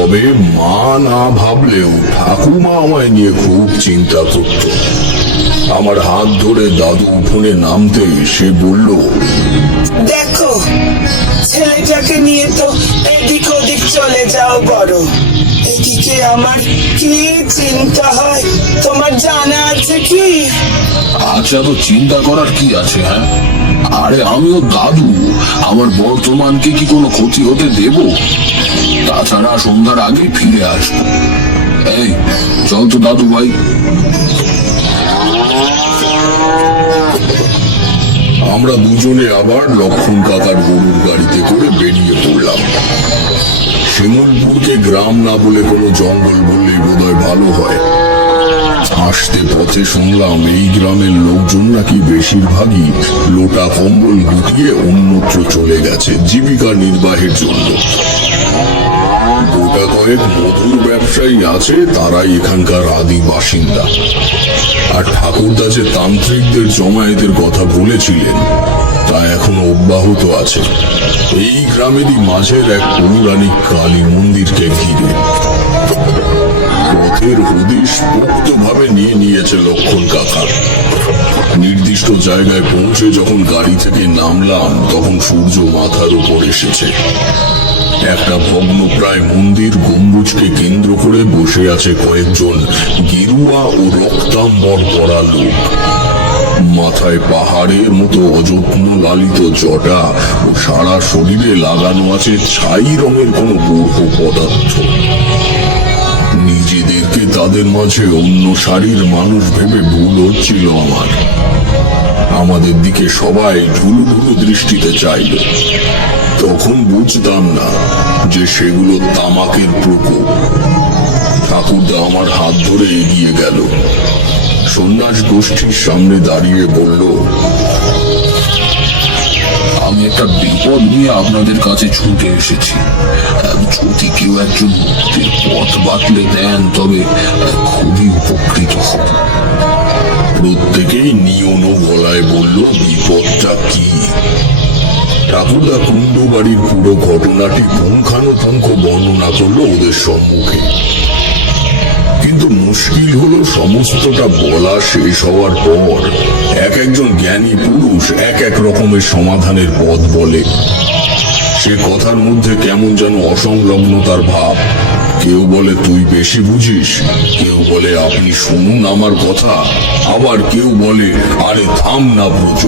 তবে মা না ভাবলেও ঠাকুমা আমায় নিয়ে খুব চিন্তা করত। আমার হাত ধরে দাদু উঠোনে নামতেই সে বলল, দেখো, ছেলেটাকে নিয়ে তো এদিক ওদিক চলে যাও বড়। এদিকে আমার কি চিন্তা হয় তোমার জানা আছে কি? আচ্ছা, তো চিন্তা করার কি আছে? হ্যাঁ, আরে আমিও দাদু, আমার বর্তমানকে কি কোনো ক্ষতি হতে দেব? তাছাড়া সন্ধ্যার আগে ফিরে আসবো। এই চল তো দাদু ভাই। আমরা দুজনে আবার লক্ষণ কাকার গরুর গাড়িতে করে বেরিয়ে পড়লাম। শিমুলপুরকে গ্রাম না বলে কোনো জঙ্গল বললেই বোধহয় ভালো হয়। আসতে পথে শুনলাম এই গ্রামের লোকজন নাকি বেশিরভাগই লোটা কম্বল গুটিয়ে অন্যত্র চলে গেছে জীবিকা নির্বাহের জন্য। গোটা কয়েক মধুর ব্যবসায়ী আছে, তারাই এখানকার আদি বাসিন্দা। আর ঠাকুরদা যে তান্ত্রিকদের জমায়েতের কথা বলেছিলেন তা এখনো অব্যাহত আছে এই গ্রামেরই মাঝের এক পৌরাণিক কালী মন্দিরকে ঘিরে। পথের হদিশ পোক্তভাবে নিয়ে নিয়েছে লক্ষণ কাকা। নির্দিষ্ট জায়গায় পৌঁছে যখন গাড়ি থেকে নামলাম তখন সূর্য মাথার উপর এসেছে। একটা ভগ্নপ্রায় মন্দির গম্বুজকে কেন্দ্র করে বসে আছে কয়েকজন গেরুয়া ও রক্তাম্বর পরা লোক। মাথায় পাহাড়ের মতো অযত্ন লালিত জটা ও সারা শরীরে লাগানো আছে ছাই রঙের কোনো গৌর পদার্থ। নিজেদেরকে তাদের মাঝে অন্য সারির মানুষ ভেবে ভুল হচ্ছিল আমার। আমাদের দিকে সবাই ঢুলু ঢুলু দৃষ্টিতে চাইল। তখন বুঝতাম না যে সেগুলো তামাকের প্রকোপ। ঠাকুরদা আমার হাত ধরে এগিয়ে গেল, সন্ন্যাস গোষ্ঠীর সামনে দাঁড়িয়ে বলল, আমি একটা বিপদ নিয়ে আপনাদের কাছে ছুটে এসেছি। যদি কেউ একজন মুক্তির পথ বাতলে দেন তবে খুবই উপকৃত হব। প্রত্যেকেই নিয়ন গলায় বলল, বিপদটা কি? ঠাকুরদা কুণ্ড বাড়ির পুরো ঘটনাটি পুঙ্খানুপুঙ্খ বর্ণনা করলো ওদের সম্মুখে। কিন্তু মুশকিল হলো সমস্তটা বলা শেষ হওয়ার পর এক একজন জ্ঞানী পুরুষ এক এক রকমের সমাধানের পথ বলে। সে কথার মধ্যে কেমন যেন অসংলগ্নতার ভাব। কেউ বলে তুই বেশি বুঝিস, কেউ বলে আপনি শুনুন আমার কথা, আবার কেউ বলে আরে থাম না ব্রজ।